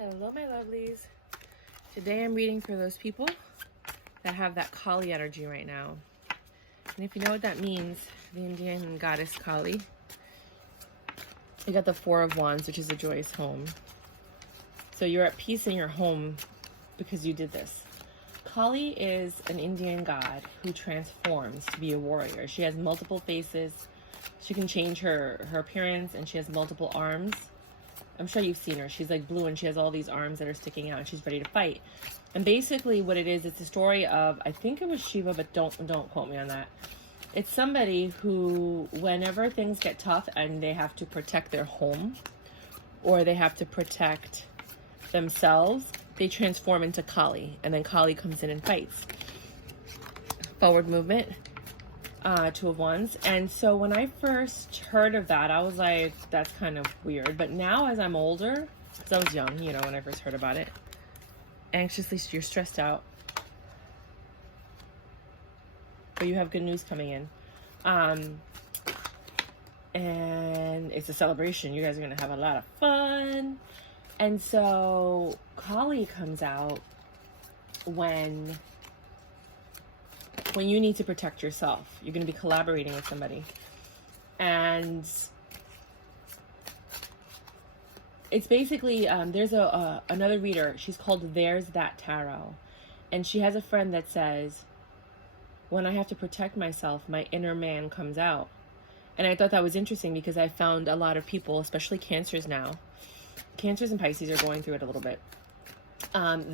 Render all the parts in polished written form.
Hello, my lovelies. Today I'm reading for those people that have that Kali energy right now. And if you know what that means, the Indian goddess Kali, you got the Four of Wands, which is a joyous home. So you're at peace in your home because you did this. Kali is an Indian god who transforms to be a warrior. She has multiple faces. She can change her appearance, and she has multiple arms. I'm sure you've seen her. She's like blue and she has all these arms that are sticking out and she's ready to fight. And basically what it is, it's a story of, I think it was Shiva, but don't quote me on that. It's somebody who, whenever things get tough and they have to protect their home or they have to protect themselves, they transform into Kali, and then Kali comes in and fights. Forward movement. Two of Wands. And so when I first heard of that, I was like, that's kind of weird. But now as I'm older, because I was young, you know, when I first heard about it, anxiously, you're stressed out, but you have good news coming in. And it's a celebration. You guys are going to have a lot of fun. And so Kali comes out when you need to protect yourself. You're going to be collaborating with somebody. And it's basically, there's another reader. She's called There's That Tarot. And she has a friend that says, when I have to protect myself, my inner man comes out. And I thought that was interesting because I found a lot of people, especially Cancers now. Cancers and Pisces are going through it a little bit.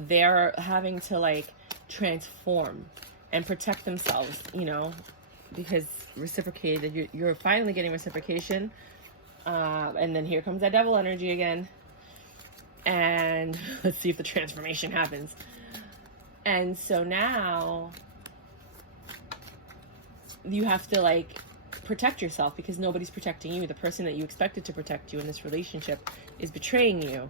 They're having to like transform and protect themselves, you know, because reciprocated, you're finally getting reciprocation. And then here comes that devil energy again. And let's see if the transformation happens. And so now you have to like protect yourself because nobody's protecting you. The person that you expected to protect you in this relationship is betraying you.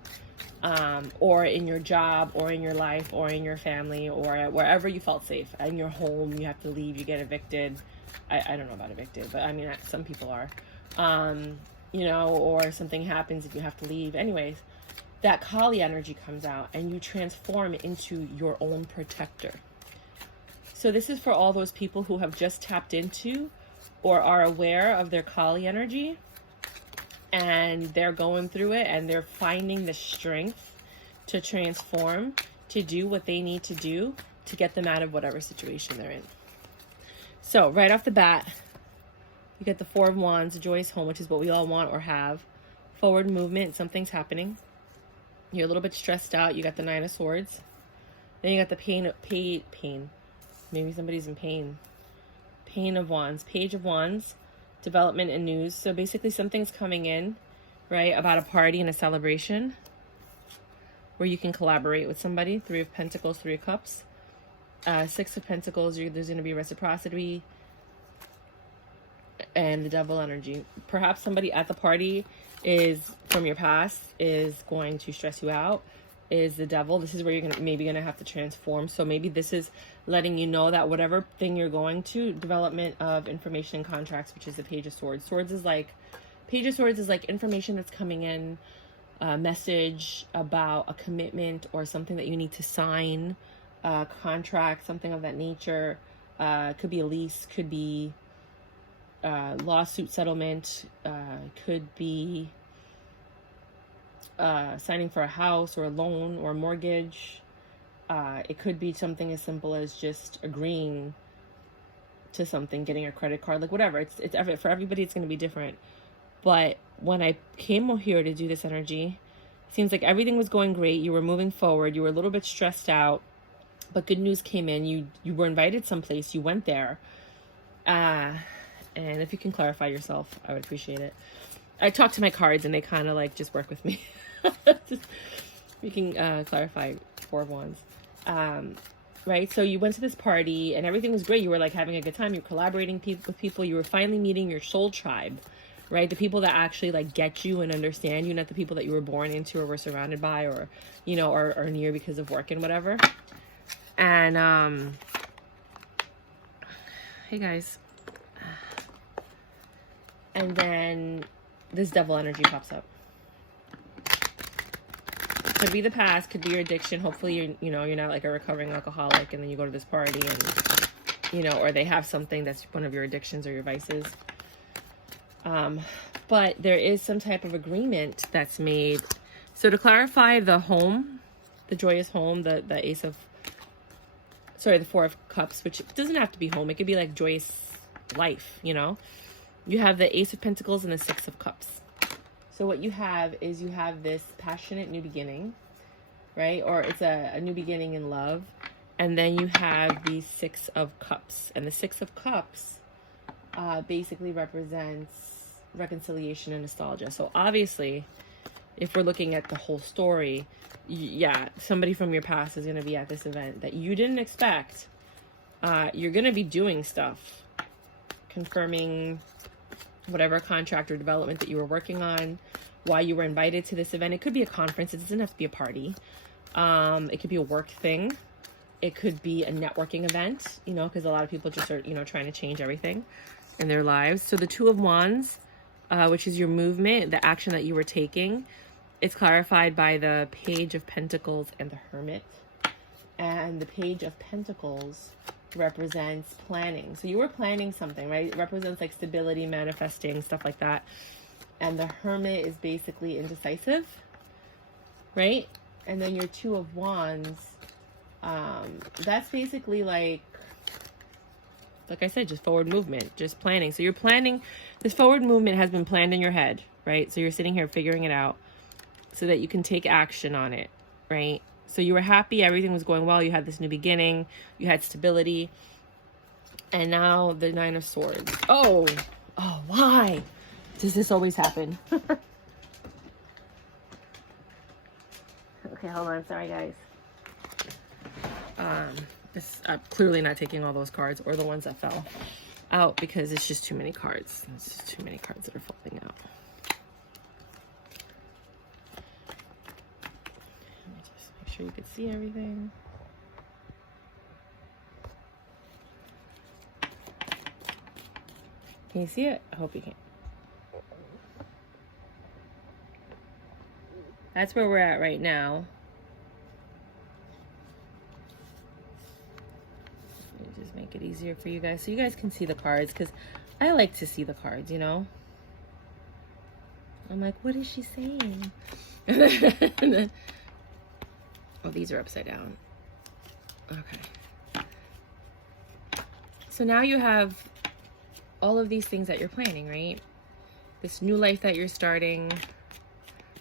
Or in your job, or in your life, or in your family, or wherever you felt safe. In your home, you have to leave, you get evicted. I don't know about evicted, but I mean, some people are. You know, or something happens if you have to leave. Anyways, that Kali energy comes out and you transform into your own protector. So this is for all those people who have just tapped into or are aware of their Kali energy. And they're going through it and they're finding the strength to transform, to do what they need to do to get them out of whatever situation they're in. So right off the bat, you get the Four of Wands, joyous home, which is what we all want or have. Forward movement, something's happening. You're a little bit stressed out. You got the Nine of Swords. Then you got the pain. Maybe somebody's in pain. Pain of Wands, Page of Wands. Development and news. So basically something's coming in, right, about a party and a celebration where you can collaborate with somebody. Three of Pentacles, Three of Cups. Six of Pentacles, there's going to be reciprocity and the devil energy. Perhaps somebody at the party is from your past, is going to stress you out, is the devil. This is where you're maybe going to have to transform. So maybe this is letting you know that whatever thing you're going to, development of information and contracts, which is the Page of Swords. Page of Swords is like information that's coming in, a message about a commitment or something that you need to sign, a contract, something of that nature. Could be a lease, could be lawsuit settlement, could be signing for a house or a loan or a mortgage. It could be something as simple as just agreeing to something, getting a credit card, like whatever. It's for everybody, it's going to be different. But when I came here to do this energy, it seems like everything was going great. You were moving forward. You were a little bit stressed out, but good news came in. You were invited someplace. You went there. And if you can clarify yourself, I would appreciate it. I talked to my cards and they kind of like just work with me. You can clarify Four of Wands. Right? So you went to this party and everything was great. You were like having a good time. You were collaborating with people. You were finally meeting your soul tribe, right? The people that actually like get you and understand you, not the people that you were born into or were surrounded by or, you know, or near because of work and whatever. And, hey guys. And then this devil energy pops up. could be the past, could be your addiction. Hopefully you're not like a recovering alcoholic and then you go to this party and, or they have something that's one of your addictions or your vices. But there is some type of agreement that's made. So to clarify, the home, the joyous home, the Four of Cups, which doesn't have to be home. It could be like joyous life, You have the Ace of Pentacles and the Six of Cups. So what you have is you have this passionate new beginning, right? Or it's a new beginning in love. And then you have the Six of Cups. And the Six of Cups basically represents reconciliation and nostalgia. So obviously, if we're looking at the whole story, yeah, somebody from your past is going to be at this event that you didn't expect. You're going to be doing stuff, confirming whatever contract or development that you were working on, why you were invited to this event. It could be a conference. It doesn't have to be a party. It could be a work thing. It could be a networking event, because a lot of people just are, trying to change everything in their lives. So the Two of Wands, which is your movement, the action that you were taking, it's clarified by the Page of Pentacles and the Hermit. And the Page of Pentacles represents planning. So you were planning something, right? It represents like stability, manifesting, stuff like that. And the Hermit is basically indecisive, right? And then your Two of Wands, that's basically like I said, just forward movement, just planning. So you're planning, this forward movement has been planned in your head, right? So you're sitting here figuring it out so that you can take action on it, right? So you were happy, everything was going well, you had this new beginning, you had stability, and now the Nine of Swords. Oh, why does this always happen? Okay, hold on, sorry guys. I'm clearly not taking all those cards or the ones that fell out because it's just too many cards. It's just too many cards that are falling out. Let me just make sure you can see everything. Can you see it? I hope you can. That's where we're at right now. Just make it easier for you guys so you guys can see the cards, because I like to see the cards, I'm like, what is she saying? And then, oh, these are upside down. Okay. So now you have all of these things that you're planning, right? This new life that you're starting,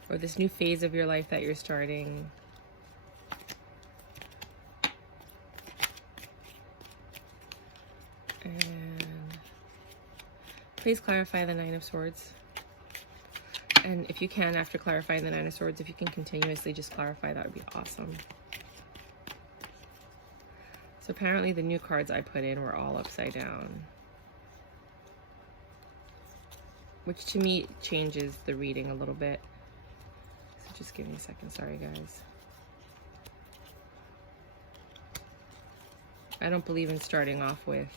or this new phase of your life that you're starting. And please clarify the Nine of Swords. And if you can, after clarifying the Nine of Swords, if you can continuously just clarify, that would be awesome. So apparently the new cards I put in were all upside down, which to me changes the reading a little bit. So just give me a second. Sorry, guys. I don't believe in starting off with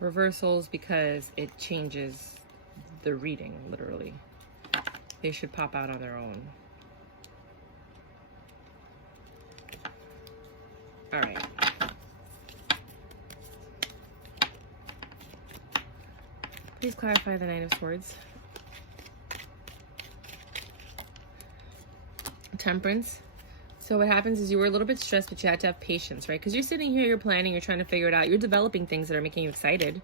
reversals because it changes the reading, literally. They should pop out on their own. All right. Please clarify the Nine of Swords. Temperance. So what happens is you were a little bit stressed, but you had to have patience, right? Because you're sitting here, you're planning, you're trying to figure it out. You're developing things that are making you excited,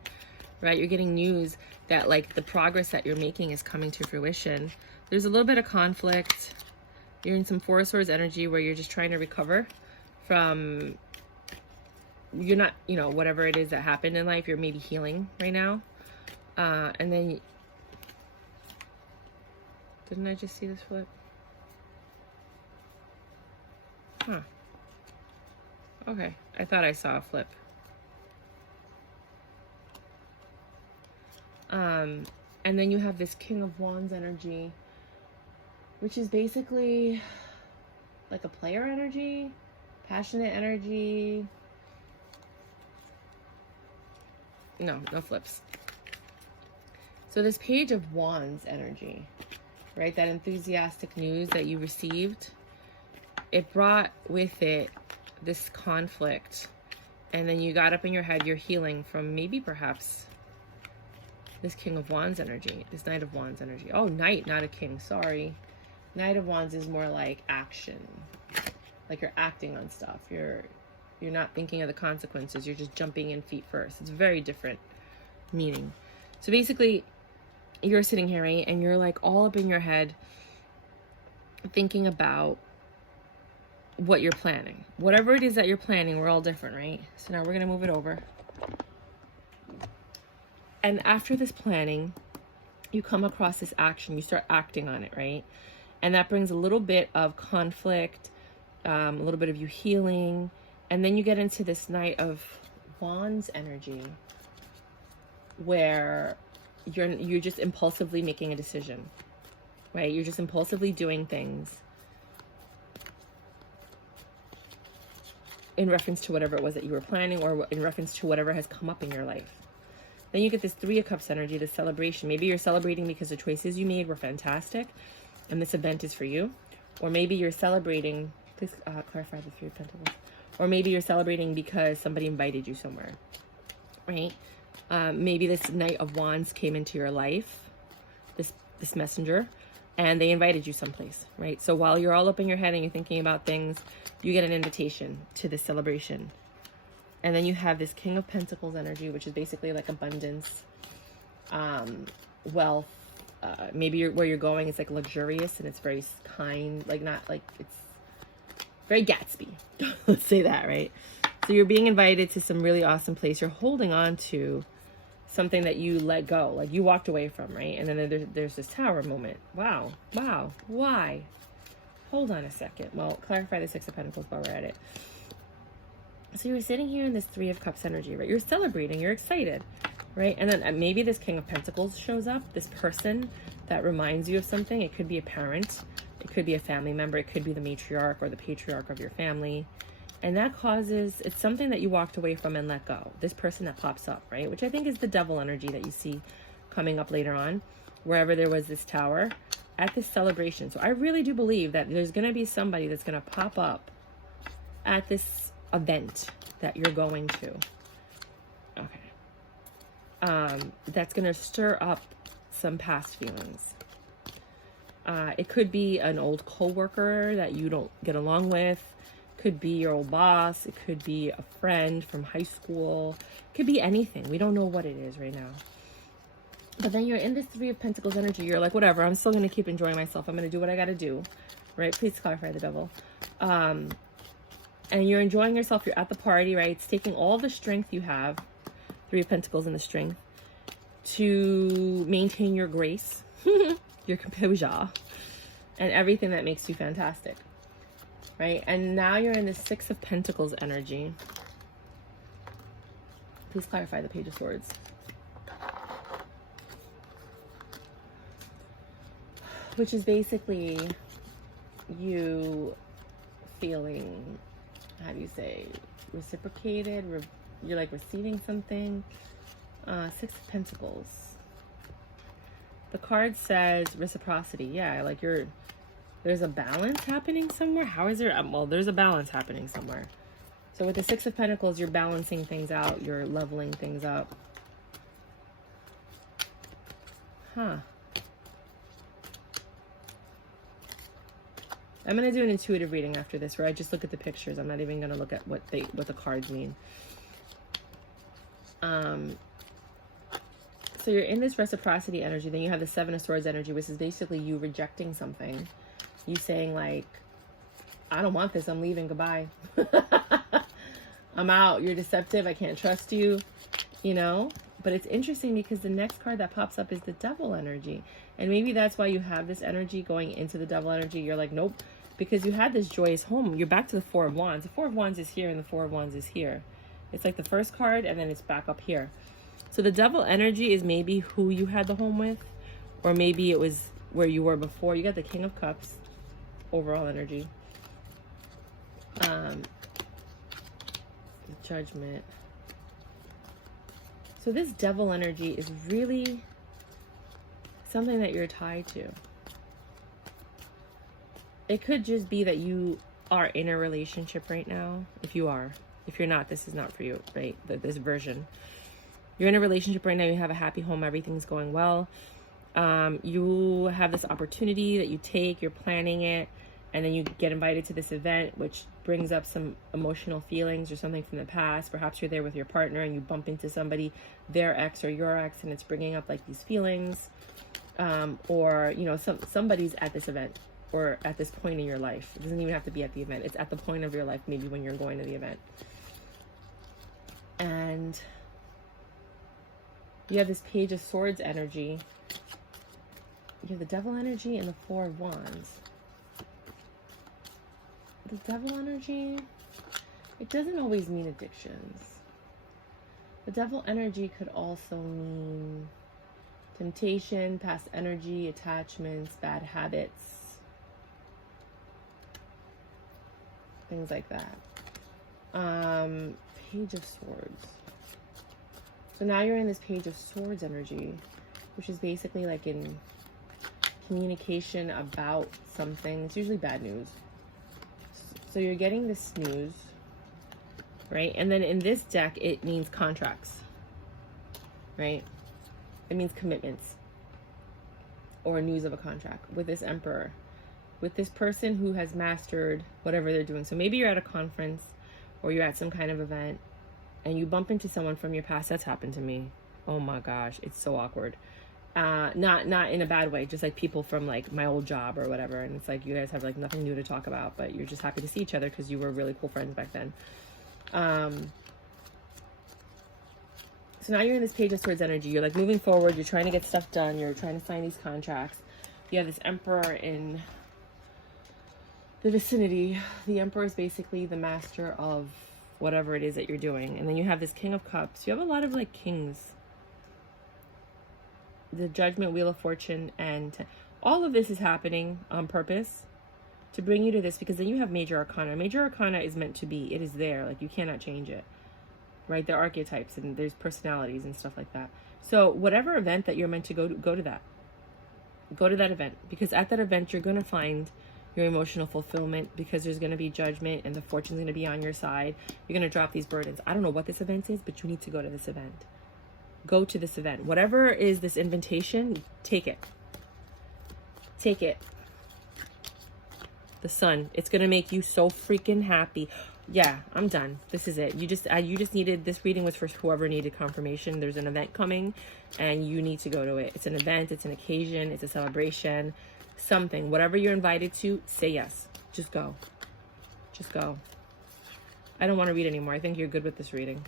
right? You're getting news that like the progress that you're making is coming to fruition. There's a little bit of conflict. You're in some Four of Swords energy where you're just trying to recover from, you're not, whatever it is that happened in life, you're maybe healing right now. And then, didn't I just see this flip? Huh. Okay, I thought I saw a flip. And then you have this King of Wands energy, which is basically like a player energy, passionate energy. No flips. So this Page of Wands energy, right? That enthusiastic news that you received, it brought with it this conflict. And then you got up in your head, you're healing from maybe perhaps this King of Wands energy, this Knight of Wands energy. Oh, Knight, not a King, sorry. Knight of Wands is more like action. Like you're acting on stuff. You're not thinking of the consequences. You're just jumping in feet first. It's very different meaning. So basically, you're sitting here, right? And you're like all up in your head thinking about what you're planning. Whatever it is that you're planning, we're all different, right? So now we're going to move it over. And after this planning, you come across this action. You start acting on it, right? And that brings a little bit of conflict, a little bit of you healing. And then you get into this Knight of Wands energy where you're just impulsively making a decision, right? You're just impulsively doing things in reference to whatever it was that you were planning, or in reference to whatever has come up in your life. Then you get this Three of Cups energy, the celebration. Maybe you're celebrating because the choices you made were fantastic and this event is for you. Or maybe you're celebrating, please clarify the Three of Pentacles. Or maybe you're celebrating because somebody invited you somewhere, right? Maybe this Knight of Wands came into your life, this messenger, and they invited you someplace, right? So while you're all up in your head and you're thinking about things, you get an invitation to this celebration. And then you have this King of Pentacles energy, which is basically like abundance, wealth. Maybe where you're going is like luxurious and it's very kind, like not like it's very Gatsby. Let's say that, right? So you're being invited to some really awesome place. You're holding on to something that you let go, like you walked away from, right? And then there's this Tower moment. Wow. Why? Hold on a second. Well, clarify the Six of Pentacles while we're at it. So you're sitting here in this Three of Cups energy, right? You're celebrating, you're excited, right? And then maybe this King of Pentacles shows up, this person that reminds you of something. It could be a parent, it could be a family member, it could be the matriarch or the patriarch of your family. And that causes, it's something that you walked away from and let go. This person that pops up, right? Which I think is the Devil energy that you see coming up later on, wherever there was this Tower at this celebration. So I really do believe that there's going to be somebody that's going to pop up at this event that you're going to. Okay. That's going to stir up some past feelings. It could be an old coworker that you don't get along with. Could be your old boss. It could be a friend from high school. It could be anything. We don't know what it is right now. But then you're in this Three of Pentacles energy. You're like, whatever, I'm still going to keep enjoying myself. I'm going to do what I got to do. Right? Please clarify the Devil. And you're enjoying yourself. You're at the party, right? It's taking all the strength you have, Three of Pentacles and the strength, to maintain your grace, your composure, and everything that makes you fantastic. Right? And now you're in the Six of Pentacles energy. Please clarify the Page of Swords. Which is basically you feeling, how do you say, reciprocated? You're like receiving something. Six of Pentacles. The card says reciprocity. Yeah, like there's a balance happening somewhere. How is there? Well, there's a balance happening somewhere. So with the Six of Pentacles, you're balancing things out. You're leveling things up. Huh. I'm going to do an intuitive reading after this where I just look at the pictures. I'm not even going to look at what the cards mean. So you're in this reciprocity energy. Then you have the Seven of Swords energy, which is basically you rejecting something. You saying like, I don't want this. I'm leaving. Goodbye. I'm out. You're deceptive. I can't trust you. You know? But it's interesting because the next card that pops up is the Devil energy. And maybe that's why you have this energy going into the Devil energy. You're like, nope. Because you had this joyous home. You're back to the Four of Wands. The Four of Wands is here and the Four of Wands is here. It's like the first card and then it's back up here. So the Devil energy is maybe who you had the home with. Or maybe it was where you were before. You got the King of Cups. Overall energy. The Judgment. So this Devil energy is really something that you're tied to. It could just be that you are in a relationship right now. If you are. If you're not, this is not for you, right? This version. You're in a relationship right now. You have a happy home. Everything's going well. You have this opportunity that you take. You're planning it. And then you get invited to this event, which brings up some emotional feelings or something from the past. Perhaps you're there with your partner and you bump into somebody, their ex or your ex, and it's bringing up like these feelings. Or, you know, somebody's at this event or at this point in your life. It doesn't even have to be at the event. It's at the point of your life, maybe when you're going to the event. And you have this Page of Swords energy. You have the Devil energy and the Four of Wands. The Devil energy, it doesn't always mean addictions. The Devil energy could also mean temptation, past energy, attachments, bad habits, things like that. Page of Swords. So now you're in this Page of Swords energy, which is basically like in communication about something. It's usually bad news. So you're getting this news, right? And then in this deck, it means contracts, right? It means commitments or news of a contract with this Emperor, with this person who has mastered whatever they're doing. So maybe you're at a conference or you're at some kind of event and you bump into someone from your past. That's happened to me. Oh my gosh, it's so awkward. Not in a bad way, just like people from like my old job or whatever, and it's like you guys have like nothing new to talk about, but you're just happy to see each other because you were really cool friends back then. So now you're in this Page of Swords energy. You're like moving forward, you're trying to get stuff done, you're trying to sign these contracts. You have this Emperor in the vicinity. The Emperor is basically the master of whatever it is that you're doing. And then you have this King of Cups. You have a lot of like kings. The Judgment, Wheel of Fortune, and all of this is happening on purpose to bring you to this, because then you have Major Arcana. Major Arcana is meant to be. It is there. Like, you cannot change it, right? There are archetypes and there's personalities and stuff like that. So whatever event that you're meant to go to that. Go to that event, because at that event you're going to find your emotional fulfillment, because there's going to be judgment and the fortune's going to be on your side. You're going to drop these burdens. I don't know what this event is, but you need to go to this event. Go to this event. Whatever is this invitation, take it. Take it. The Sun. It's going to make you so freaking happy. Yeah, I'm done. This is it. You just needed, this reading was for whoever needed confirmation. There's an event coming and you need to go to it. It's an event. It's an occasion. It's a celebration. Something. Whatever you're invited to, say yes. Just go. Just go. I don't want to read anymore. I think you're good with this reading.